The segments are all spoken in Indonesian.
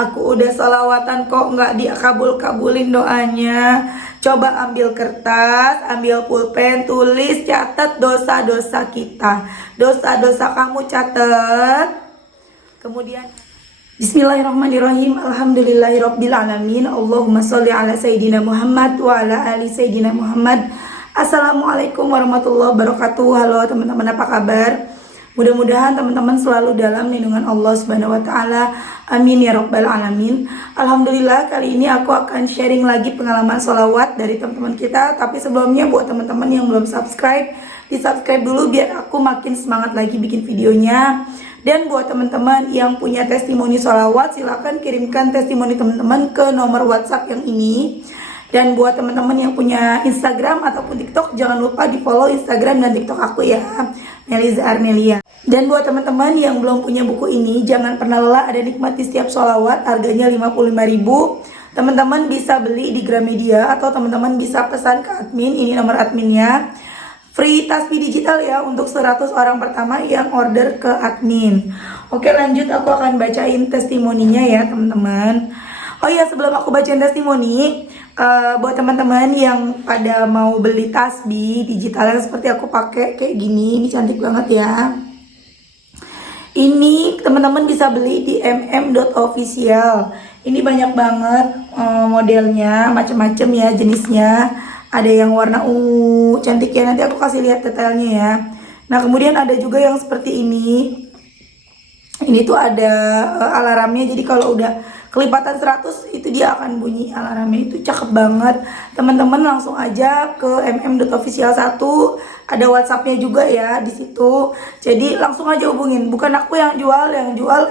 Aku udah sholawatan kok nggak dikabul-kabulin doanya. Coba ambil kertas, ambil pulpen, tulis, catat dosa-dosa kita. Dosa-dosa kamu catat. Kemudian Bismillahirrahmanirrahim. Alhamdulillahirabbil alamin. Allahumma sholli ala sayidina Muhammad wa ala ali sayidina Muhammad. Assalamualaikum warahmatullahi wabarakatuh. Halo teman-teman, apa kabar? Mudah-mudahan teman-teman selalu dalam lindungan Allah Subhanahu wa taala. Amin ya rabbal alamin. Alhamdulillah, kali ini aku akan sharing lagi pengalaman sholawat dari teman-teman kita. Tapi sebelumnya buat teman-teman yang belum subscribe, di-subscribe dulu biar aku makin semangat lagi bikin videonya. Dan buat teman-teman yang punya testimoni sholawat, silahkan kirimkan testimoni teman-teman ke nomor WhatsApp yang ini. Dan buat teman-teman yang punya Instagram ataupun TikTok, jangan lupa di follow Instagram dan TikTok aku ya, Meliza Arnelia. Dan buat teman-teman yang belum punya buku ini, jangan pernah lelah ada nikmati setiap sholawat, harganya 55.000. Teman-teman bisa beli di Gramedia atau teman-teman bisa pesan ke admin, ini nomor adminnya. Free tasbih digital ya untuk 100 orang pertama yang order ke admin. Oke, lanjut, aku akan bacain testimoninya ya teman-teman. Oh iya, sebelum aku bacain testimoni, buat teman-teman yang pada mau beli tasbih digital yang seperti aku pakai kayak gini, ini cantik banget ya. Ini teman-teman bisa beli di mm.official. Ini banyak banget modelnya, macam-macam ya jenisnya. Ada yang warna ungu, cantik ya, nanti aku kasih lihat detailnya ya. Nah, kemudian ada juga yang seperti ini. Ini tuh ada alarmnya, jadi kalau udah kelipatan 100 itu dia akan bunyi alarmnya, itu cakep banget. Teman-teman langsung aja ke mm.official 1, ada WhatsAppnya juga ya di situ. Jadi langsung aja hubungin, bukan aku yang jual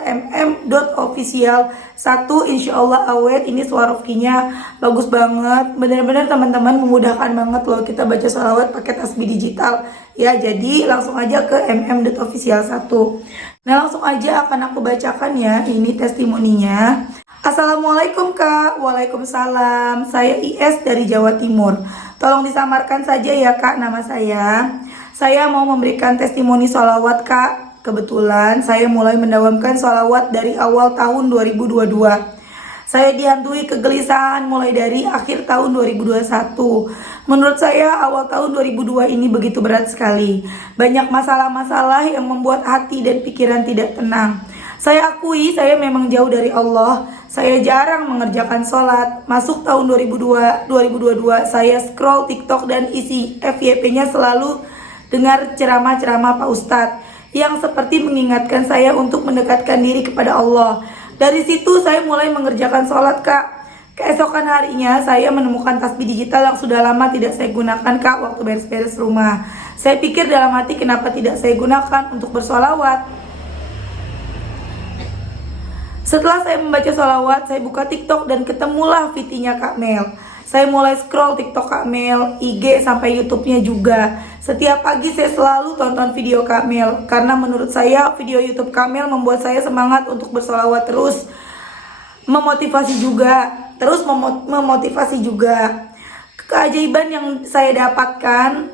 mm.official 1, insyaallah awet. Ini Swarovskinya bagus banget, bener-bener teman-teman memudahkan banget loh kita baca sholawat pakai tasbih digital ya. Jadi langsung aja ke mm.official 1. Nah, langsung aja akan aku bacakan ya ini testimoninya. Assalamualaikum Kak. Waalaikumsalam. Saya IS dari Jawa Timur. Tolong disamarkan saja ya Kak nama saya. Saya mau memberikan testimoni sholawat Kak. Kebetulan saya mulai mendawamkan sholawat dari awal tahun 2022. Saya dihantui kegelisahan mulai dari akhir tahun 2021. Menurut saya awal tahun 2002 ini begitu berat sekali. Banyak masalah-masalah yang membuat hati dan pikiran tidak tenang. Saya akui saya memang jauh dari Allah. Saya jarang mengerjakan sholat. Masuk tahun 2022 saya scroll TikTok dan isi FYP-nya selalu dengar ceramah-ceramah Pak Ustadz yang seperti mengingatkan saya untuk mendekatkan diri kepada Allah. Dari situ saya mulai mengerjakan sholat Kak. Keesokan harinya saya menemukan tasbih digital yang sudah lama tidak saya gunakan Kak waktu beres-beres rumah. Saya pikir dalam hati kenapa tidak saya gunakan untuk bersolawat. Setelah saya membaca sholawat, saya buka TikTok dan ketemulah VT-nya Kak Mel. Saya mulai scroll TikTok Kak Mel, IG sampai YouTube-nya juga. Setiap pagi saya selalu tonton video Kak Mel, karena menurut saya video YouTube Kak Mel membuat saya semangat untuk bersolawat terus. Memotivasi juga. Keajaiban yang saya dapatkan,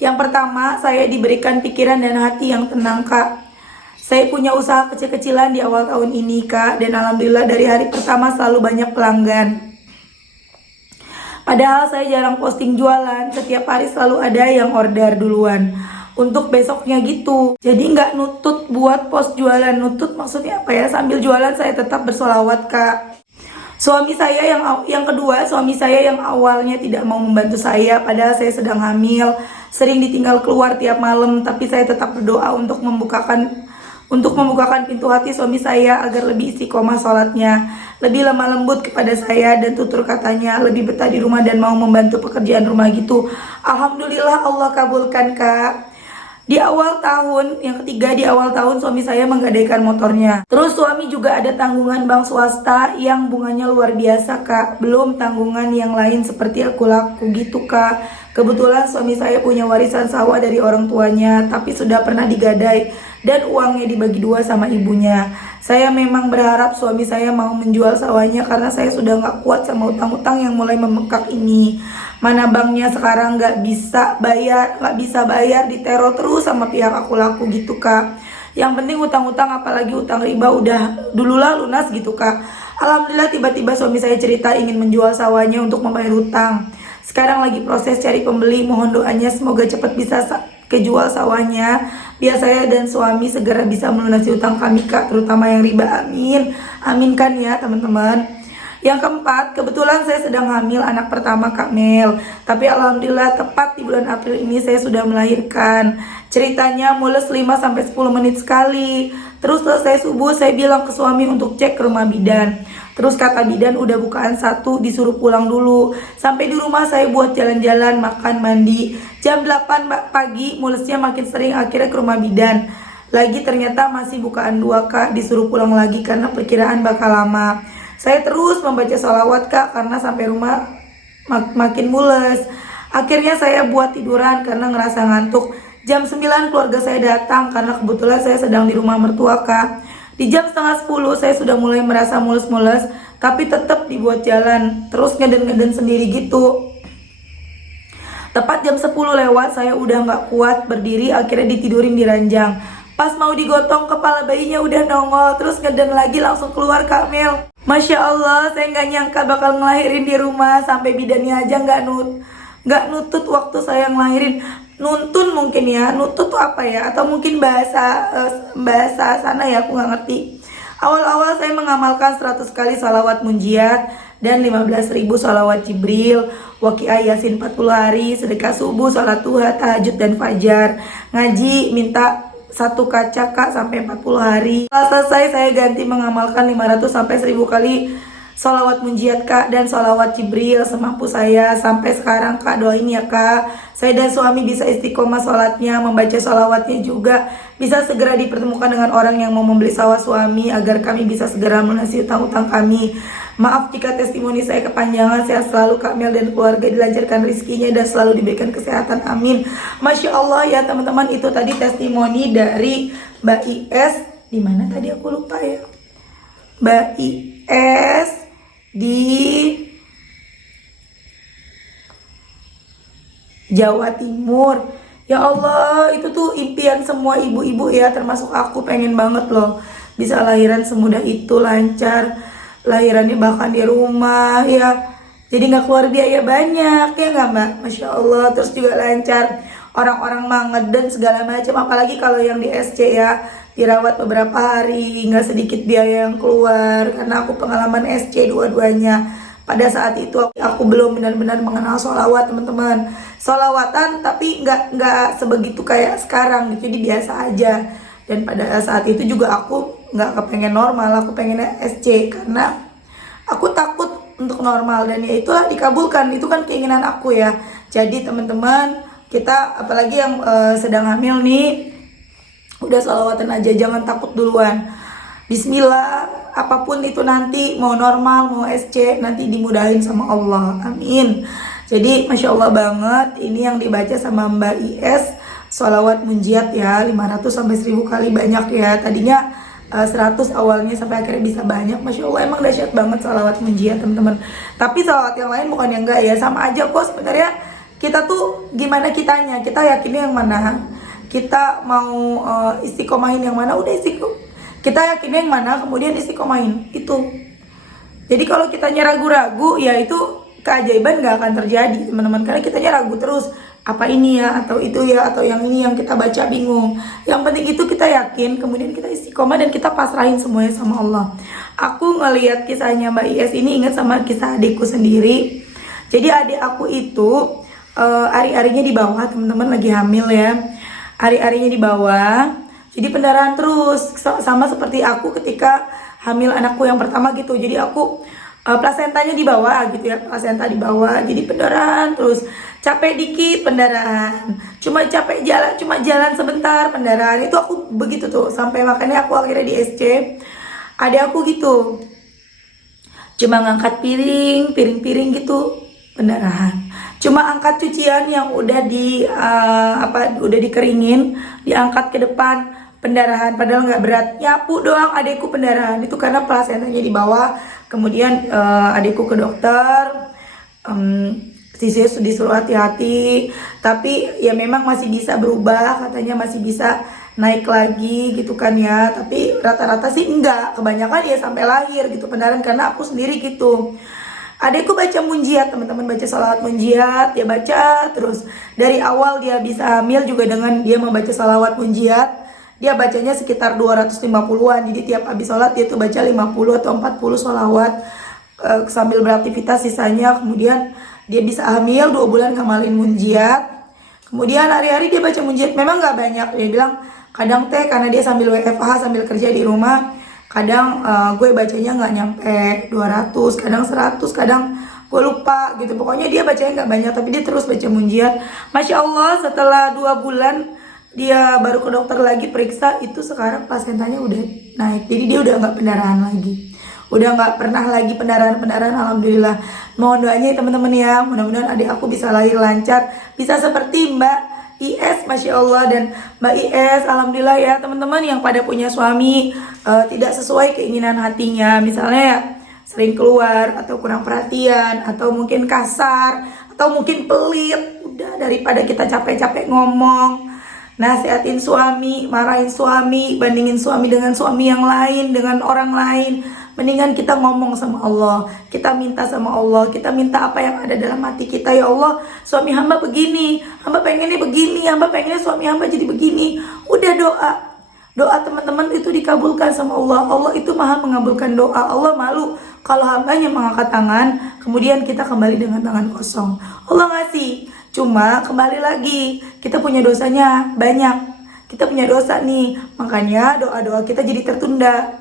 yang pertama saya diberikan pikiran dan hati yang tenang Kak. Saya punya usaha kecil-kecilan di awal tahun ini Kak, dan alhamdulillah dari hari pertama selalu banyak pelanggan. Padahal saya jarang posting jualan, setiap hari selalu ada yang order duluan untuk besoknya gitu. Jadi nggak nutut buat post jualan. Nutut maksudnya apa ya? Sambil jualan saya tetap bersolawat Kak. Suami saya yang kedua, suami saya yang awalnya tidak mau membantu saya, padahal saya sedang hamil, sering ditinggal keluar tiap malam, tapi saya tetap berdoa untuk membukakan pintu hati suami saya agar lebih istiqomah sholatnya, lebih lemah lembut kepada saya dan tutur katanya, lebih betah di rumah dan mau membantu pekerjaan rumah gitu. Alhamdulillah Allah kabulkan Kak. Di awal tahun, yang ketiga di awal tahun suami saya menggadaikan motornya. Terus suami juga ada tanggungan bank swasta yang bunganya luar biasa Kak. Belum tanggungan yang lain seperti aku laku gitu Kak. Kebetulan suami saya punya warisan sawah dari orang tuanya, tapi sudah pernah digadai dan uangnya dibagi 2 sama ibunya. Saya memang berharap suami saya mau menjual sawahnya karena saya sudah nggak kuat sama utang-utang yang mulai membengkak ini. Mana banknya sekarang nggak bisa bayar, diteror terus sama pihak aku laku gitu Kak. Yang penting utang-utang, apalagi utang riba udah dululah lunas gitu Kak. Alhamdulillah tiba-tiba suami saya cerita ingin menjual sawahnya untuk membayar hutang. Sekarang lagi proses cari pembeli, mohon doanya semoga cepat bisa kejual sawahnya biar saya dan suami segera bisa melunasi hutang kami kak, terutama yang riba. Amin. Aminkan ya teman-teman. Yang keempat, kebetulan saya sedang hamil anak pertama Kak Mel. Tapi alhamdulillah tepat di bulan April ini saya sudah melahirkan. Ceritanya mules 5-10 menit sekali. Terus selesai subuh saya bilang ke suami untuk cek ke rumah bidan. Terus kata bidan udah bukaan 1, disuruh pulang dulu. Sampai di rumah saya buat jalan-jalan, makan, mandi. Jam 8 pagi mulesnya makin sering, akhirnya ke rumah bidan. Lagi ternyata masih bukaan 2 Kak, disuruh pulang lagi karena perkiraan bakal lama. Saya terus membaca sholawat Kak karena sampai rumah makin mules. Akhirnya saya buat tiduran karena ngerasa ngantuk. Jam 9 keluarga saya datang karena kebetulan saya sedang di rumah mertua Kak. Di jam setengah 10 saya sudah mulai merasa mules-mules, tapi tetap dibuat jalan. Terus ngeden-ngeden sendiri gitu. Tepat jam 10 lewat saya udah gak kuat berdiri, akhirnya ditidurin di ranjang. Pas mau digotong kepala bayinya udah nongol, terus ngeden lagi langsung keluar Kak Mel. Masya Allah, saya nggak nyangka bakal ngelahirin di rumah. Sampai bidannya aja nggak nutut waktu saya ngelahirin. Nuntun mungkin ya, nutut tuh apa ya? Atau mungkin bahasa sana ya, aku nggak ngerti. Awal-awal saya mengamalkan 100 kali sholawat munjiat dan 15.000 sholawat Jibril, waqiah Yasin 40 hari, sedekah subuh, sholat duha, tahajud dan fajar. Ngaji minta 1 kaca Kak sampai 40 hari. Setelah selesai saya ganti mengamalkan 500 sampai 1000 kali sholawat munjiat Kak dan sholawat Jibril semampu saya. Sampai sekarang Kak doain ya Kak, saya dan suami bisa istiqomah sholatnya, membaca sholawatnya juga, bisa segera dipertemukan dengan orang yang mau membeli sawah suami agar kami bisa segera melunasi utang-utang kami. Maaf jika testimoni saya kepanjangan. Sehat selalu Kak Mel dan keluarga, dilancarkan rezekinya dan selalu diberikan kesehatan. Amin. Masya Allah ya teman-teman, itu tadi testimoni dari Mbak IS. Di mana tadi aku lupa ya. Mbak IS di Jawa Timur. Ya Allah, itu tuh impian semua ibu-ibu ya, termasuk aku. Pengen banget loh bisa lahiran semudah itu, lancar. Lahirannya bahkan di rumah ya, jadi nggak keluar biaya banyak ya nggak Mbak. Masya Allah. Terus juga lancar, orang-orang manget dan segala macam. Apalagi kalau yang di SC ya, dirawat beberapa hari, nggak sedikit biaya yang keluar. Karena aku pengalaman SC dua-duanya. Pada saat itu aku belum benar-benar mengenal sholawat teman-teman. Sholawatan tapi nggak sebegitu kayak sekarang gitu, jadi biasa aja. Dan pada saat itu juga aku nggak kepengen normal, aku pengennya SC karena aku takut untuk normal. Dan ya itulah dikabulkan, itu kan keinginan aku ya. Jadi teman-teman, kita apalagi yang sedang hamil nih, udah sholawatan aja, jangan takut duluan. Bismillah, apapun itu nanti, mau normal, mau SC, nanti dimudahin sama Allah. Amin. Jadi Masya Allah banget, ini yang dibaca sama Mbak IS, sholawat munjiat ya, 500 sampai 1000 kali, banyak ya. Tadinya 100 awalnya sampai akhirnya bisa banyak. Masya Allah, emang dahsyat banget sholawat munjiat teman-teman. Tapi sholawat yang lain bukan yang enggak ya, sama aja kok sebenarnya. Kita tuh gimana kitanya, kita yakinnya yang mana, kita mau istiqomahin yang mana, udah kita yakinnya yang mana, kemudian istiqomahin itu. Jadi kalau kitanya ragu-ragu, ya itu keajaiban gak akan terjadi teman-teman. Karena kitanya ragu terus, apa ini ya, atau itu ya, atau yang ini yang kita baca bingung. Yang penting itu kita yakin, kemudian kita istiqomah dan kita pasrahin semuanya sama Allah. Aku ngelihat kisahnya Mbak IS ini ingat sama kisah adikku sendiri. Jadi adik aku itu ari-arinya di bawah teman-teman, lagi hamil ya. Ari-arinya di bawah, jadi pendarahan terus, sama seperti aku ketika hamil anakku yang pertama gitu. Jadi aku plasentanya di bawah gitu ya, plasenta di bawah, jadi pendarahan terus. Capek dikit pendarahan, cuma jalan sebentar pendarahan. Itu aku begitu tuh, sampai makanya aku akhirnya di SC. Adik aku gitu, cuma ngangkat piring gitu pendarahan. Cuma angkat cucian yang udah udah dikeringin, diangkat ke depan, pendarahan. Padahal nggak berat, nyapu doang adikku pendarahan. Itu karena plasentanya di bawah. Kemudian adikku ke dokter, sisanya disuruh hati-hati, tapi ya memang masih bisa berubah, katanya masih bisa naik lagi gitu kan ya. Tapi rata-rata sih enggak, kebanyakan ya sampai lahir gitu beneran, karena aku sendiri gitu. Adekku baca munjiat, teman-teman, baca salawat munjiat, dia baca terus dari awal dia bisa hamil juga dengan dia membaca salawat munjiat. Dia bacanya sekitar 250-an, jadi tiap habis sholat dia tuh baca 50 atau 40 salawat sambil beraktivitas sisanya. Kemudian dia bisa hamil 2 bulan ngamalin munjiat. Kemudian hari-hari dia baca munjiat, memang nggak banyak, dia bilang kadang teh karena dia sambil WFH sambil kerja di rumah, kadang gue bacanya nggak nyampe 200, kadang 100, kadang gue lupa gitu. Pokoknya dia bacanya nggak banyak, tapi dia terus baca munjiat. Masya Allah, setelah 2 bulan dia baru ke dokter lagi periksa, itu sekarang plasentannya udah naik. Jadi dia udah nggak pendarahan lagi, udah nggak pernah lagi pendarahan. Alhamdulillah. Mohon doanya ya teman-teman ya, mudah-mudahan adik aku bisa lahir lancar, bisa seperti Mbak IS, Masya Allah. Dan Mbak IS, Alhamdulillah ya teman-teman yang pada punya suami tidak sesuai keinginan hatinya, misalnya ya sering keluar atau kurang perhatian atau mungkin kasar atau mungkin pelit. Udah, daripada kita capek-capek ngomong, nasihatin suami, marahin suami, bandingin suami dengan suami yang lain, dengan orang lain, mendingan kita ngomong sama Allah, kita minta sama Allah, kita minta apa yang ada dalam hati kita. Ya Allah, suami hamba begini, hamba pengennya begini, hamba pengennya suami hamba jadi begini. Udah doa teman-teman itu dikabulkan sama Allah. Allah itu maha mengabulkan doa. Allah malu kalau hambanya mengangkat tangan kemudian kita kembali dengan tangan kosong. Allah ngasih, cuma kembali lagi kita punya dosanya banyak, kita punya dosa nih, makanya doa-doa kita jadi tertunda.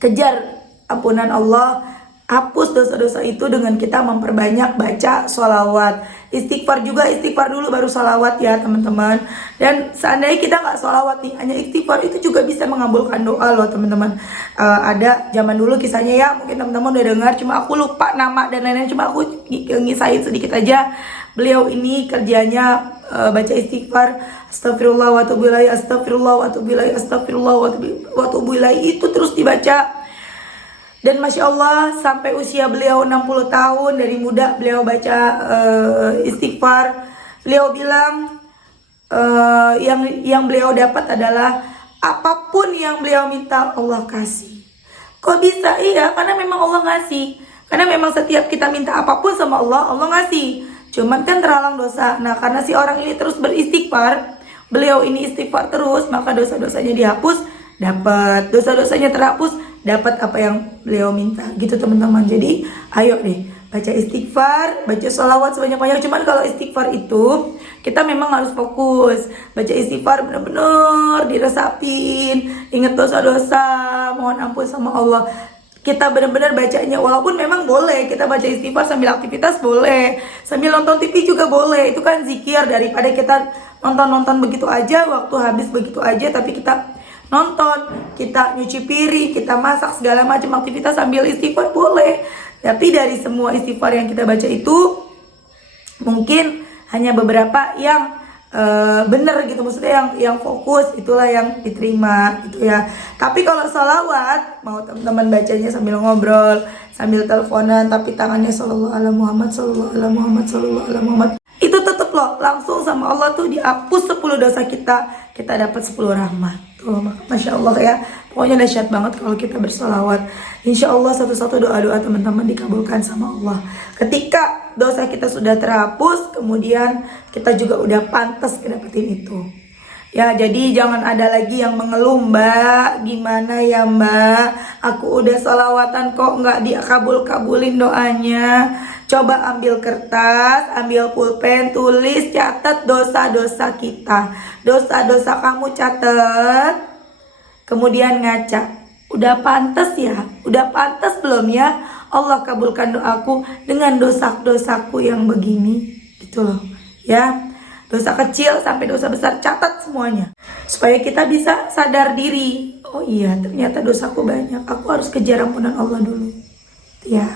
Kejar ampunan Allah, hapus dosa-dosa itu dengan kita memperbanyak baca sholawat. Istighfar juga, istighfar dulu baru sholawat ya teman-teman. Dan seandainya kita nggak sholawat nih, hanya istighfar, itu juga bisa mengabulkan doa loh teman-teman. Ada zaman dulu kisahnya ya, mungkin teman-teman udah dengar, cuma aku lupa nama dan lain-lain, cuma aku ngisahin sedikit aja. Beliau ini kerjanya baca istighfar, astagfirullah wa atubu ilaih, astagfirullah wa atubu ilaih, astagfirullah wa atubu ilaih, itu terus dibaca. Dan Masya Allah sampai usia beliau 60 tahun, dari muda beliau baca istighfar. Beliau bilang yang beliau dapat adalah apapun yang beliau minta Allah kasih. Kok bisa? Iya, karena memang Allah ngasih. Karena memang setiap kita minta apapun sama Allah, Allah ngasih. Cuman kan terhalang dosa. Nah, karena si orang ini terus beristighfar, beliau ini istighfar terus, maka dosa-dosanya dihapus, dapat dosa-dosanya terhapus, dapat apa yang beliau minta. Gitu teman-teman. Jadi ayo deh baca istighfar, baca sholawat sebanyak-banyak. Cuman kalau istighfar itu kita memang harus fokus. Baca istighfar benar-benar diresapin, ingat dosa-dosa, mohon ampun sama Allah. Kita benar-benar bacanya, walaupun memang boleh kita baca istighfar sambil aktivitas, boleh sambil nonton TV juga boleh, itu kan zikir. Daripada kita nonton-nonton begitu aja, waktu habis begitu aja, tapi kita nonton, kita nyuci piring, kita masak, segala macam aktivitas sambil istighfar boleh. Tapi dari semua istighfar yang kita baca itu mungkin hanya beberapa yang bener gitu, maksudnya yang fokus, itulah yang diterima gitu ya. Tapi kalau sholawat, mau teman-teman bacanya sambil ngobrol, sambil teleponan, tapi tangannya sallallahu ala Muhammad, sallallahu ala Muhammad, sallallahu ala Muhammad, itu tetap loh langsung sama Allah tuh dihapus 10 dosa kita, kita dapat 10 rahmat tuh. Masya Allah ya, pokoknya dahsyat banget kalau kita bersolawat. Insya Allah satu-satu doa-doa teman-teman dikabulkan sama Allah. Ketika dosa kita sudah terhapus, kemudian kita juga udah pantas kedapetin itu. Ya, jadi jangan ada lagi yang mengeluh, Mbak, gimana ya Mbak, aku udah sholawatan kok nggak dikabul-kabulin doanya. Coba ambil kertas, ambil pulpen, tulis, catat dosa-dosa kita. Dosa-dosa kamu catat, kemudian ngaca. Udah pantas ya? Udah pantas belum ya? Allah kabulkan doaku dengan dosa-dosaku yang begini. Gitu loh ya. Dosa kecil sampai dosa besar, catat semuanya. Supaya kita bisa sadar diri. Oh iya, ternyata dosaku banyak. Aku harus kejar ampunan Allah dulu. Ya.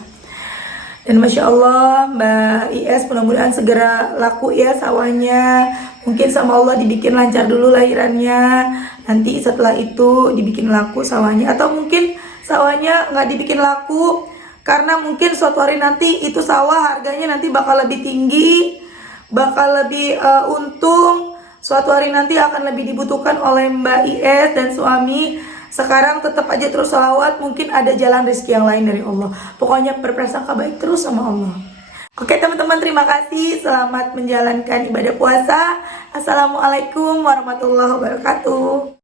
Dan Masya Allah Mbak IS, mudah-mudahan segera laku ya sawahnya. Mungkin sama Allah dibikin lancar dulu lahirannya, nanti setelah itu dibikin laku sawahnya. Atau mungkin sawahnya nggak dibikin laku karena mungkin suatu hari nanti itu sawah harganya nanti bakal lebih tinggi, bakal lebih untung. Suatu hari nanti akan lebih dibutuhkan oleh Mbak IS dan suami. Sekarang tetap aja terus sholawat, mungkin ada jalan rezeki yang lain dari Allah. Pokoknya berprasangka baik terus sama Allah. Oke teman-teman, terima kasih. Selamat menjalankan ibadah puasa. Assalamualaikum warahmatullahi wabarakatuh.